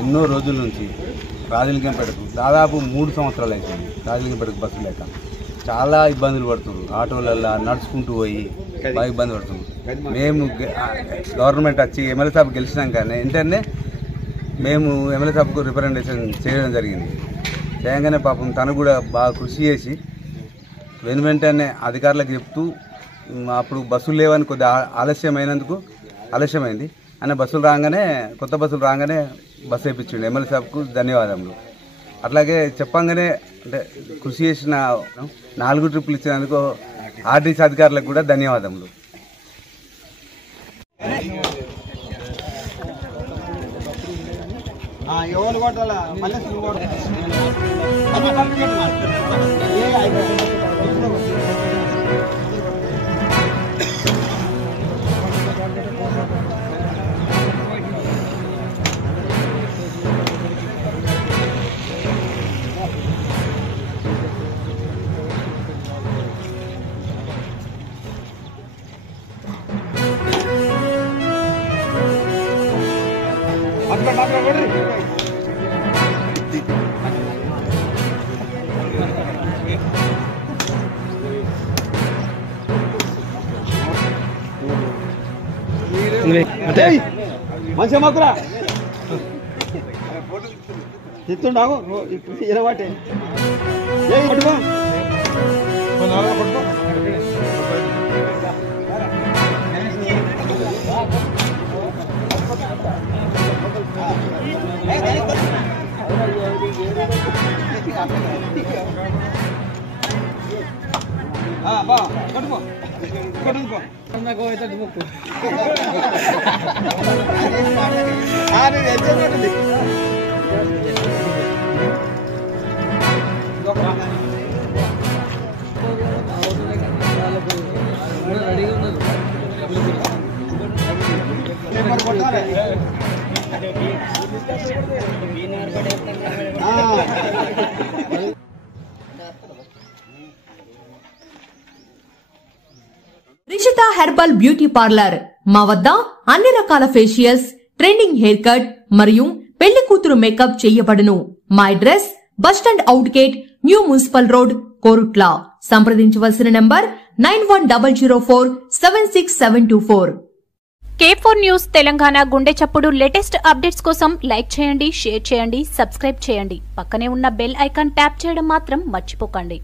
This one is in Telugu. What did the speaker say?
ఎన్నో రోజుల నుంచి రాజలింగంపేటకు దాదాపు 3 సంవత్సరాలు అవుతుంది రాజలింగంపేటకు బస్సు లేక చాలా ఇబ్బందులు పడుతున్నారు. ఆటోలల్లో నడుచుకుంటూ పోయి బాగా ఇబ్బంది పడుతున్నారు. మేము గవర్నమెంట్ వచ్చి ఎమ్మెల్యే సాబ్ గెలిచినాక వెంటనే మేము ఎమ్మెల్యే సాబ్కు రిప్రజెంటేషన్ చేయడం జరిగింది. చేయగానే పాపం తను కూడా బాగా కృషి చేసి వెంటనే అధికారులకు చెప్తూ అప్పుడు బస్సులు లేవని కొద్దిగా ఆలస్యమైంది అనే బస్సులు రాగానే కొత్త బస్సులు రాగానే బస్సు వేయించండి ఎమ్మెల్యే సాబ్కు ధన్యవాదములు. అట్లాగే చెప్పంగానే అంటే కృషి చేసిన 4 ట్రిప్పులు ఇచ్చినందుకు ఆర్టీసీ అధికారులకు కూడా ధన్యవాదములు. మంచిగా మాకురా చెప్తుండావు ఎనవాటే పట్టుకో బా పట్టుకో పట్టుకో రిషిత హెర్బల్ బ్యూటీ పార్లర్ మా వద్ద అన్ని రకాల ఫేషియల్స్, ట్రెండింగ్ హెయిర్ కట్ మరియు పెళ్లి కూతురు మేకప్ చేయబడును. మా address bus stand out gate, new municipal road, Korutla. సంప్రదించవలసిన నంబర్ 9100476724. K4 న్యూస్ తెలంగాణ గుండె చప్పుడు లేటెస్ట్ అప్డేట్స్ కోసం లైక్ చేయండి, షేర్ చేయండి, సబ్స్క్రైబ్ చేయండి. పక్కనే ఉన్న బెల్ ఐకాన్ ట్యాప్ చేయడం మాత్రం మర్చిపోకండి.